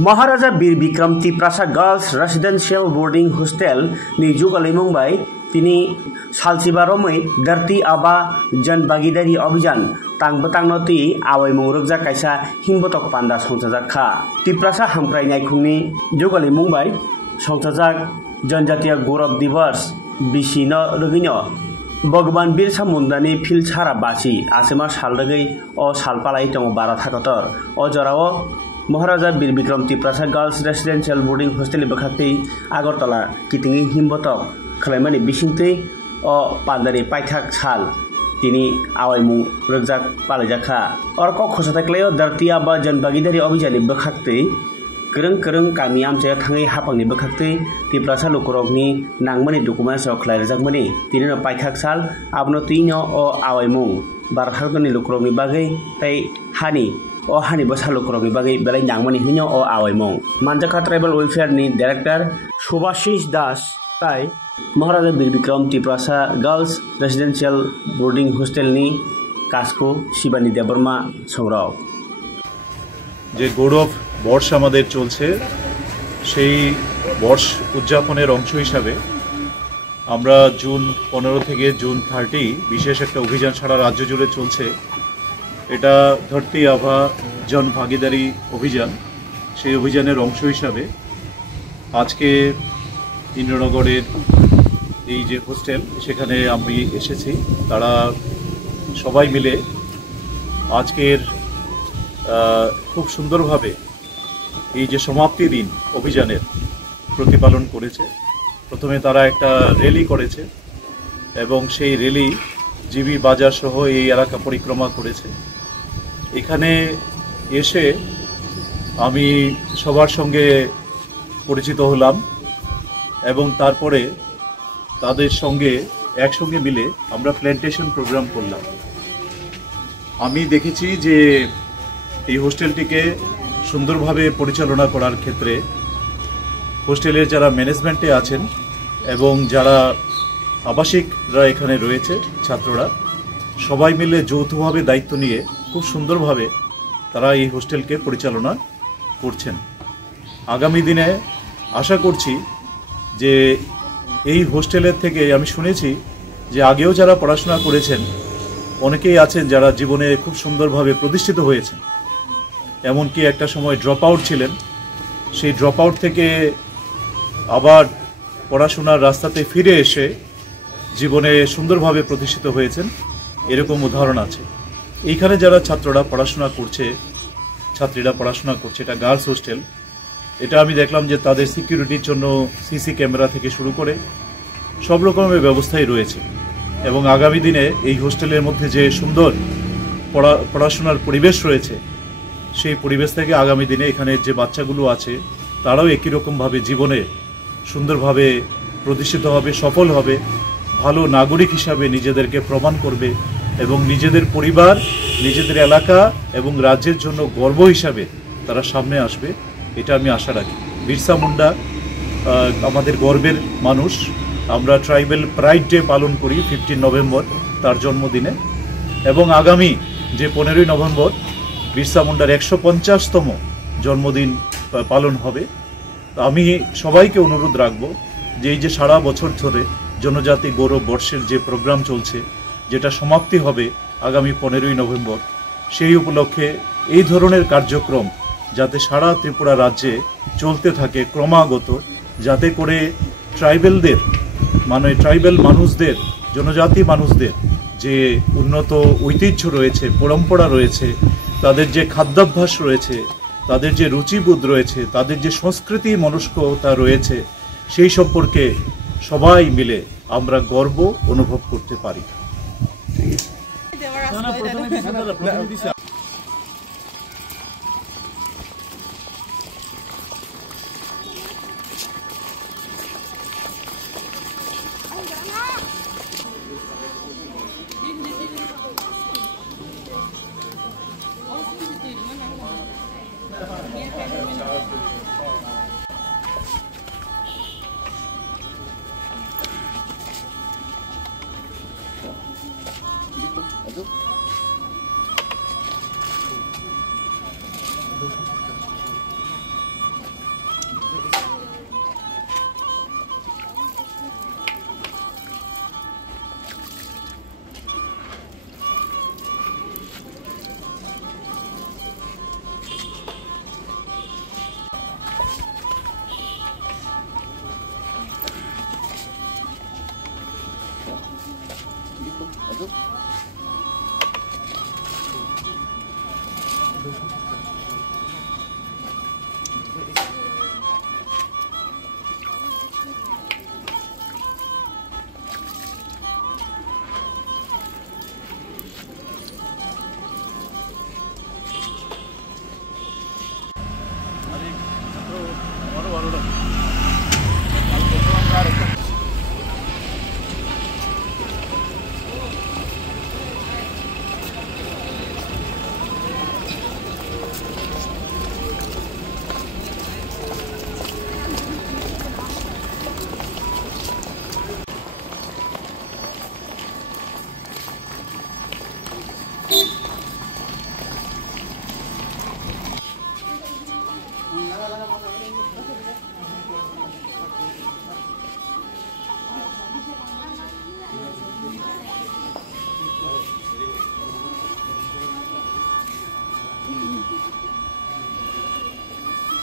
महाराजा Bir Bikram Tiprasa girls residential boarding hostel नि जुगालै मुंबाई तिनी सालसिबारमै धरती आबा जन भागीदारी अभियान तांबतांगनति आवै मुंगरगजा कायसा हिंबतक पांदा संसाजाखा तिप्रासा हामक्रायनाय खुंनि जुगालै मुंबाई संसाजाक जनजातीय गौरव दिवस बिसिनो रगिनो भगवान बिरसा मुंडानि फिल सारा बासी आसेमा सालरगै अ सालपालाई दङ बारा थाकतर अ जराव Maharaja Bir Bikram Tiprasa girls residential boarding hostel बखाती आगरतला कितिंगि हिमबतक खलायमानि बिसिंतै अ पान्दानि पाइथाक साल तिनी आवायमु रगजाक पालायजाखा अर्क खसाथाक्लायो धरती आबा जन भागीदारी अभियाननि बखाक्तै गोरों गामि आमचाया थाङै हापांनि बखाक्तै तिप्रासा लुकरगनि नांमानि डकुमेन्ट्स खलायजाकमानि तिनिनो पाइथाक साल आबनो तिनो अ आवायमु बारथाकनि लुकरगनि बागै तै हानि अ हानि बसा लुकरगनि बागै बेलाय नांमानि हिनो अ आवायमु मानजाखा ट्राइबल वेलफेयरनि डाइरेक्टर सुभाशिष दास ताई Maharaja Bir Bikram Tiprasa girls residential boarding हॉस्टेलनि काजखौ शिबानी देबबर्मा संग्राव যে গৌরব বর্ষ আমাদের চলছে সেই বর্ষ উদযাপনের অংশ হিসাবে আমরা জুন 15 থেকে জুন 30 বিশেষ একটা অভিযান সারা রাজ্য জুড়ে চলছে। এটা ধরতি আভা জন ভাগীদারি অভিযান, সেই অভিযানের অংশ হিসাবে আজকে ইন্দ্রনগরের এই যে হোস্টেল সেখানে আমি এসেছি। তারা সবাই মিলে আজকের খুব সুন্দরভাবে এই যে সমাপ্তি দিন অভিযানের প্রতিপালন করেছে। প্রথমে তারা একটা র্যালি করেছে এবং সেই র্যালি জিবি বাজার সহ এই এলাকা পরিক্রমা করেছে। এখানে এসে আমি সবার সঙ্গে পরিচিত হলাম এবং তারপরে তাদের সঙ্গে একসঙ্গে মিলে আমরা প্ল্যান্টেশন প্রোগ্রাম করলাম। আমি দেখেছি যে এই হোস্টেলটিকে সুন্দরভাবে পরিচালনা করার ক্ষেত্রে হোস্টেলের যারা ম্যানেজমেন্টে আছেন এবং যারা আবাসিকরা এখানে রয়েছে ছাত্ররা সবাই মিলে যৌথভাবে দায়িত্ব নিয়ে খুব সুন্দরভাবে তারা এই হোস্টেলকে পরিচালনা করছেন। আগামী দিনে আশা করছি যে এই হোস্টেলের থেকে আমি শুনেছি যে আগেও যারা পড়াশোনা করেছেন অনেকেই আছেন যারা জীবনে খুব সুন্দরভাবে প্রতিষ্ঠিত হয়েছেন, এমনকি একটা সময় ড্রপ আউট ছিলেন, সেই ড্রপ আউট থেকে আবার পড়াশোনার রাস্তাতে ফিরে এসে জীবনে সুন্দরভাবে প্রতিষ্ঠিত হয়েছেন, এরকম উদাহরণ আছে। এইখানে যারা ছাত্ররা পড়াশোনা করছে, ছাত্রীরা পড়াশোনা করছে, এটা গার্লস হোস্টেল। এটা আমি দেখলাম যে তাদের সিকিউরিটির জন্য সিসি ক্যামেরা থেকে শুরু করে সব রকমের ব্যবস্থাই রয়েছে এবং আগামী দিনে এই হোস্টেলের মধ্যে যে সুন্দর পড়াশোনার পরিবেশ রয়েছে সেই পরিবেশ থেকে আগামী দিনে এখানে যে বাচ্চাগুলো আছে তারাও একই রকমভাবে জীবনে সুন্দরভাবে প্রতিষ্ঠিত হবে, সফল হবে, ভালো নাগরিক হিসাবে নিজেদেরকে প্রমাণ করবে এবং নিজেদের পরিবার, নিজেদের এলাকা এবং রাজ্যের জন্য গর্ব হিসাবে তারা সামনে আসবে, এটা আমি আশা রাখি। বিরসা মুন্ডা আমাদের গর্বের মানুষ। আমরা ট্রাইবেল প্রাইড ডে পালন করি 15 নভেম্বর তার জন্মদিনে এবং আগামী যে 15 নভেম্বর বিরসা মুন্ডার 150তম জন্মদিন পালন হবে। আমি সবাইকে অনুরোধ রাখবো যে এই যে সারা বছর ধরে জনজাতি গৌরব বর্ষের যে প্রোগ্রাম চলছে, যেটা সমাপ্তি হবে আগামী 15 নভেম্বর, সেই উপলক্ষে এই ধরনের কার্যক্রম যাতে সারা ত্রিপুরা রাজ্যে চলতে থাকে ক্রমাগত, যাতে করে ট্রাইবেলদের ট্রাইবেল মানুষদের, জনজাতি মানুষদের যে উন্নত ঐতিহ্য রয়েছে, পরম্পরা রয়েছে, তাদের যে খাদ্যাভ্যাস রয়েছে, তাদের যে রুচিবোধ রয়েছে, তাদের যে সংস্কৃতি মনস্কতা রয়েছে, সেই সম্পর্কে সবাই মিলে আমরা গর্ব অনুভব করতে পারি।